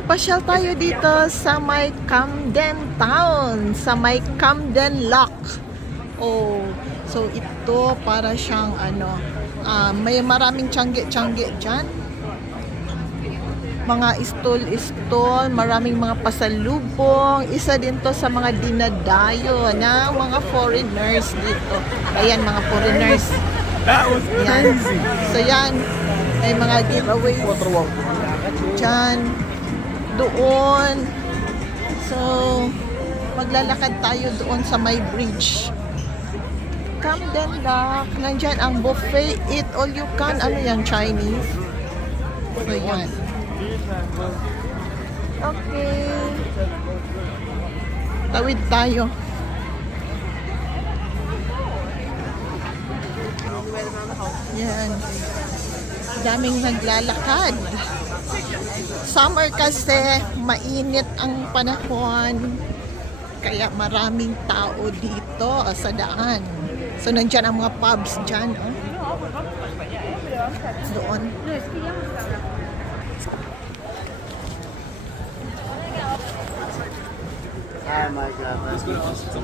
Okay, pasyal tayo dito sa may Camden Town, sa may Camden Lock. Oh, so ito para siyang may maraming tiyangge-tiyangge dyan. Mga stall-stall, maraming mga pasalubong. Isa din to sa mga dinadayo na mga foreigners dito. Ayan, mga foreigners. That was crazy. So yan, may mga giveaways dyan, doon. So, maglalakad tayo doon sa may bridge. Camden Lock. Nandyan ang buffet, eat all you can. Ano yan, Chinese? So yan. Okay. Tawid tayo. Yan. Daming naglalakad. Summer kasi, mainit ang panahon. Kaya maraming tao dito sa daan. So, nandyan ang mga pubs dyan. Oh. Doon. Oh my god. Let's go to Austin.